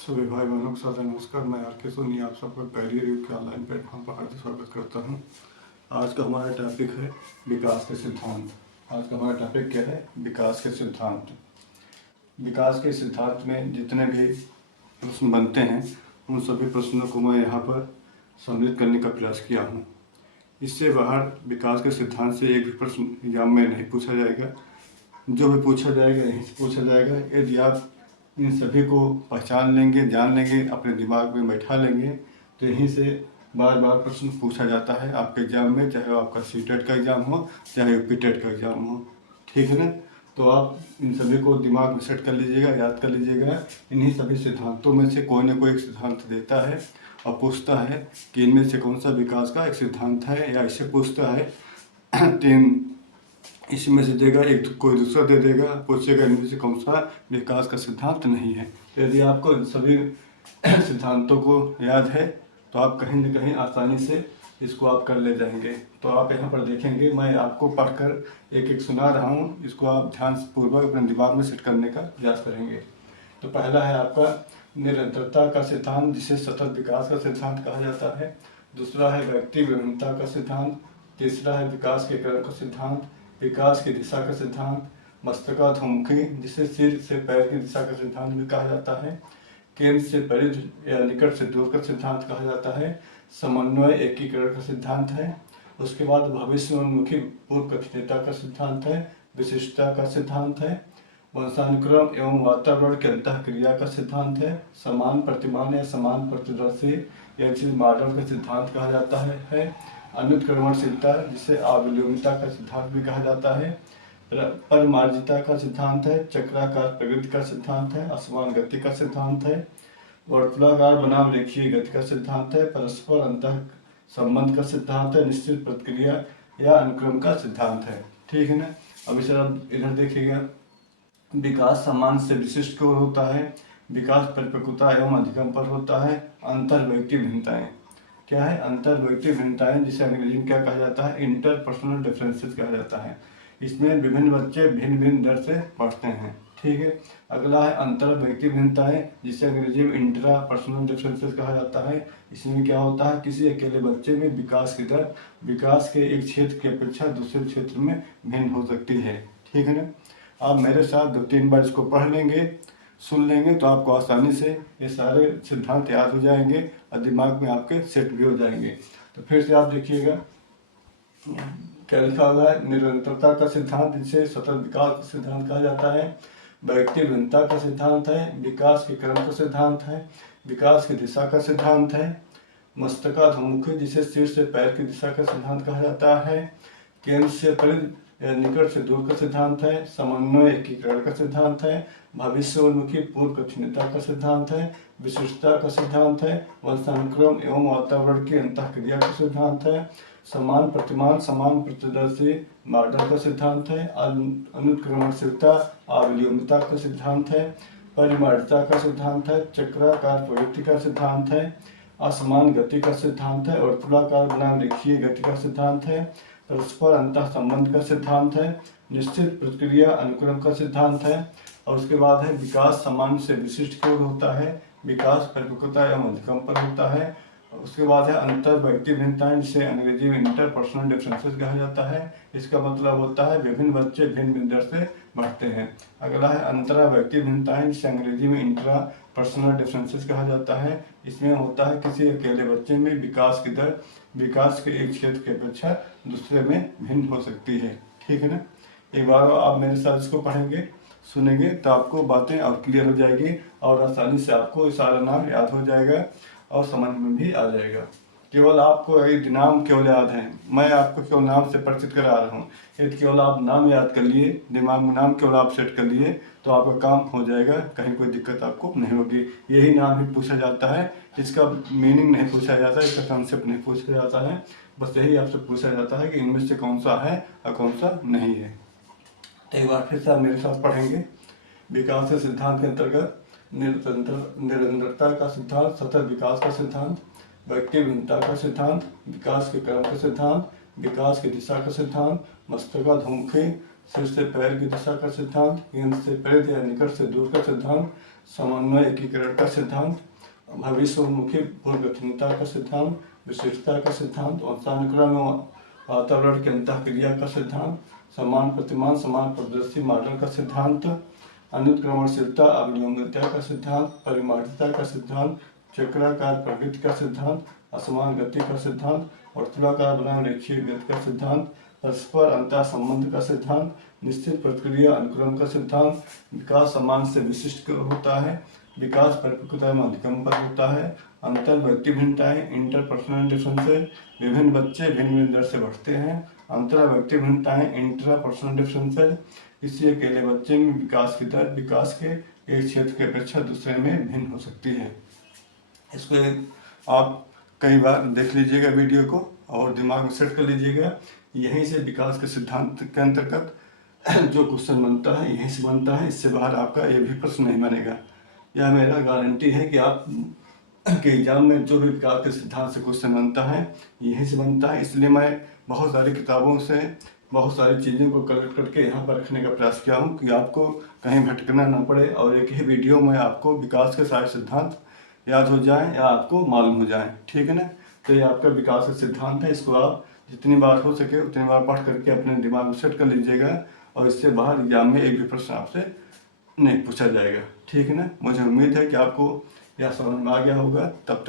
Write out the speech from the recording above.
सभी भाई बहनों को सादर नमस्कार। मैं आर के सोनी आप सबका कैरियर युग के ऑनलाइन प्लेटफॉर्म पर हार्दिक स्वागत करता हूं। आज का हमारा टॉपिक है विकास के सिद्धांत। आज का हमारा टॉपिक क्या है? विकास के सिद्धांत। विकास के सिद्धांत में जितने भी प्रश्न बनते हैं उन सभी प्रश्नों को मैं यहाँ पर सम्मिलित करने का प्रयास किया हूँ। इससे बाहर विकास के सिद्धांत से एक भी प्रश्न एग्जाम में नहीं पूछा जाएगा। जो भी पूछा जाएगा यहीं से पूछा जाएगा। यदि आप इन सभी को पहचान लेंगे, जान लेंगे, अपने दिमाग में बैठा लेंगे तो यहीं से बार बार प्रश्न पूछा जाता है आपके एग्जाम में, चाहे वो आपका सीटेट का एग्ज़ाम हो चाहे यूपीटेट का एग्ज़ाम हो। ठीक है ना? तो आप इन सभी को दिमाग में सेट कर लीजिएगा, याद कर लीजिएगा। इन्हीं सभी सिद्धांतों में से कोई ना कोई एक सिद्धांत देता है और पूछता है कि इनमें से कौन सा विकास का एक सिद्धांत है, या इससे पूछता है तीन इसमें से देगा, एक कोई दूसरा दे देगा, पूछेगा इनमें से कौन सा विकास का सिद्धांत नहीं है। तो यदि आपको इन सभी सिद्धांतों को याद है तो आप कहीं न कहीं आसानी से इसको आप कर ले जाएंगे। तो आप यहाँ पर देखेंगे, मैं आपको पढ़कर एक एक सुना रहा हूँ, इसको आप ध्यानपूर्वक अपने दिमाग में सेट करने का प्रयास करेंगे। तो पहला है आपका निरंतरता का सिद्धांत, जिसे सतत विकास का सिद्धांत कहा जाता है। दूसरा है व्यक्ति विभिन्नता का सिद्धांत। तीसरा है विकास के क्रम का सिद्धांत, विकास की दिशा का सिद्धांत, मस्तकाधोमुखी, जिसे सिर से पैर की दिशा का सिद्धांत भी कहा जाता है। केंद्र से परिधि या निकट से दूर का सिद्धांत कहा जाता है। समन्वय एकीकरण का सिद्धांत है। उसके बाद भविष्योन्मुखी पूर्व कथनीयता का सिद्धांत है। विशिष्टता का सिद्धांत है। वंशानुक्रम एवं वातावरण के अंतःक्रिया का सिद्धांत है। समान प्रतिमान या समान प्रतिदर्शी या जिसे मॉडल का सिद्धांत कहा जाता है। अनुत्क्रमणशीलता, जिसे अविलोमिता का सिद्धांत भी कहा जाता है। परमार्जिता का सिद्धांत है। चक्राकार प्रगति का सिद्धांत है। असमान गति का सिद्धांत है। वर्तुलाकार बनाम रेखीय गति का सिद्धांत है। परस्पर अंतः संबंध का सिद्धांत है। निश्चित प्रतिक्रिया या अनुक्रम का सिद्धांत है। ठीक है ना? अब इसे आप इधर देखिएगा। विकास समान से विशिष्ट की ओर होता है। विकास परिपक्वता एवं अधिगम पर होता है। अंतर व्यक्ति भिन्नताएं क्या है? अंतर व्यक्ति भिन्नताएं, जिसे अंग्रेजी में क्या कहा जाता है? इंटरपर्सनल डिफरेंसेस कहा जाता है। इसमें विभिन्न बच्चे भिन्न भिन्न दर से पढ़ते हैं। ठीक है। अगला है अंतर व्यक्ति भिन्नताएं, जिसे अंग्रेजी में इंट्रा पर्सनल डिफरेंसेस कहा जाता है। इसमें क्या होता है? किसी अकेले बच्चे में विकास की दर विकास के एक क्षेत्र की अपेक्षा दूसरे क्षेत्र में भिन्न हो सकती है। ठीक है ना? आप मेरे साथ 2-3 बार इसको पढ़ लेंगे, सुन लेंगे तो आपको आसानी से ये सारे सिद्धांत याद हो जाएंगे और दिमाग में आपके सेट भी हो जाएंगे। तो फिर से आप देखिएगा क्या लिखा हुआ है। निरंतरता का सिद्धांत, जिसे सतत विकास का सिद्धांत कहा जाता है। व्यक्ति भिन्नता का सिद्धांत है। विकास के क्रम का सिद्धांत है। विकास की दिशा का सिद्धांत है। मस्तकाधोमुखी, जिसे सिर से पैर की दिशा का सिद्धांत कहा जाता है। केंद्र से परिधि या निकट से दूर का सिद्धांत है। समन्वय एकीकरण का सिद्धांत है। भविष्योन्मुखी पूर्व कथनीयता का सिद्धांत है। विशिष्टता का सिद्धांत है। वंशानुक्रम एवं वातावरण की अंतःक्रिया का सिद्धांत है। समान प्रतिमान समान प्रतिदर्शी मॉडल का सिद्धांत है। अनुत्क्रमणशीलता अविलोमिता का सिद्धांत है। परिमार्जिता का सिद्धांत है। चक्राकार प्रवृत्ति का सिद्धांत है। असमान गति का सिद्धांत है। वर्तुलाकार बनाम रेखीय गति का सिद्धांत है। परस्पर अंतः संबंध का सिद्धांत है। निश्चित प्रतिक्रिया अनुक्रम का सिद्धांत है। और उसके बाद है विकास सामान्य से विशिष्ट की ओर होता है। विकास परिपक्वता एवं अधिगम पर होता है। उसके बाद है अंतर व्यक्ति भिन्नताएं, जिसे अंग्रेजी में इंटरपर्सनल डिफरेंसेस कहा जाता है। इसका मतलब होता है विभिन्न बच्चे भिन्न भिन्न दर से बढ़ते हैं। अगला है अंतरा व्यक्ति भिन्नताएं, जिसे अंग्रेजी में इंट्रा पर्सनल डिफरेंसेस कहा जाता है। इसमें होता है किसी अकेले बच्चे में विकास की दर विकास के एक क्षेत्र की अपेक्षा दूसरे में भिन्न हो सकती है। ठीक है ना? एक बार आप मेरे साथ इसको पढ़ेंगे, सुनेंगे तो आपको बातें और क्लियर हो जाएगी और आसानी से आपको सारा नाम याद हो जाएगा और समझ में भी आ जाएगा। केवल आपको एक नाम केवल याद है, मैं आपको केवल नाम से परिचित करा रहा हूँ। यदि केवल आप नाम याद कर लिए, दिमाग में नाम केवल आप सेट कर लिए तो आपका काम हो जाएगा, कहीं कोई दिक्कत आपको नहीं होगी। यही नाम ही पूछा जाता है, इसका मीनिंग नहीं पूछा जाता, इसका कंसेप्ट नहीं पूछा जाता है। बस यही आपसे पूछा जाता है कि इनमें से कौन सा है और कौन सा नहीं है। एक बार फिर से आप मेरे साथ पढ़ेंगे। विकास के सिद्धांत के अंतर्गत निरंतरता का सिद्धांत, सतत विकास का सिद्धांत, व्यक्ति भिन्नता का सिद्धांत, विकास के क्रम का सिद्धांत, विकास की दिशा का सिद्धांत, मस्तकाधोमुखी, सिर से पैर की दिशा का सिद्धांत, केंद्र से परिध या निकट से दूर का सिद्धांत, समन्वय एकीकरण का सिद्धांत, भविष्योन्मुखी पूर्वगठनता का सिद्धांत, विशिष्टता का सिद्धांत, वंशानुक्रम एवं वातावरण की अंतःक्रिया का सिद्धांत, समान प्रतिमान समान प्रदर्शी मॉडल का सिद्धांत, अनुक्रमणशीलता अवलंबिता का सिद्धांत, परिमाणिकता का सिद्धांत, चक्राकार प्रवृत्ति का सिद्धांत, असमान गति का सिद्धांत, वर्तुलाकार बनाम रेखीय गति का सिद्धांत, परस्पर अंतर संबंध का सिद्धांत, निश्चित प्रतिक्रिया अनुक्रम का सिद्धांत, विकास समान से विशिष्ट होता है, विकास परिपक्वता में अधिकम पर होता है, अंतर व्यक्ति भिन्नताएं इंटरपर्सनल डिफरेंसेस, विभिन्न बच्चे भिन्न भिन्न दर से बढ़ते हैं, अंतर व्यक्ति भिन्नताएं इंट्रापर्सनल डिफरेंसेस, किसी अकेले बच्चे में विकास की दर विकास के एक क्षेत्र की अपेक्षा दूसरे में भिन्न हो सकती है। इसको आप कई बार देख लीजिएगा वीडियो को और दिमाग में सेट कर लीजिएगा। यहीं से विकास के सिद्धांत के अंतर्गत जो क्वेश्चन बनता है यहीं से बनता है, इससे बाहर आपका ये भी प्रश्न नहीं बनेगा। यह मेरा गारंटी है कि आप के एग्जाम में जो भी विकास के सिद्धांत से क्वेश्चन बनता है यहीं से बनता है। इसलिए मैं बहुत सारी किताबों से बहुत सारी चीज़ों को कलेक्ट करके यहाँ पर रखने का प्रयास किया हूँ कि आपको कहीं भटकना ना पड़े और एक ही वीडियो में आपको विकास के सारे सिद्धांत याद हो जाए या आपको मालूम हो जाए। ठीक है ना। तो ये आपका विकास का सिद्धांत है, इसको आप जितनी बार हो सके उतनी बार पढ़ करके अपने दिमाग में सेट कर लीजिएगा और इससे बाहर एग्जाम में एक भी प्रश्न आपसे नहीं पूछा जाएगा। ठीक है ना। मुझे उम्मीद है कि आपको यह समझ में आ गया होगा। तब तक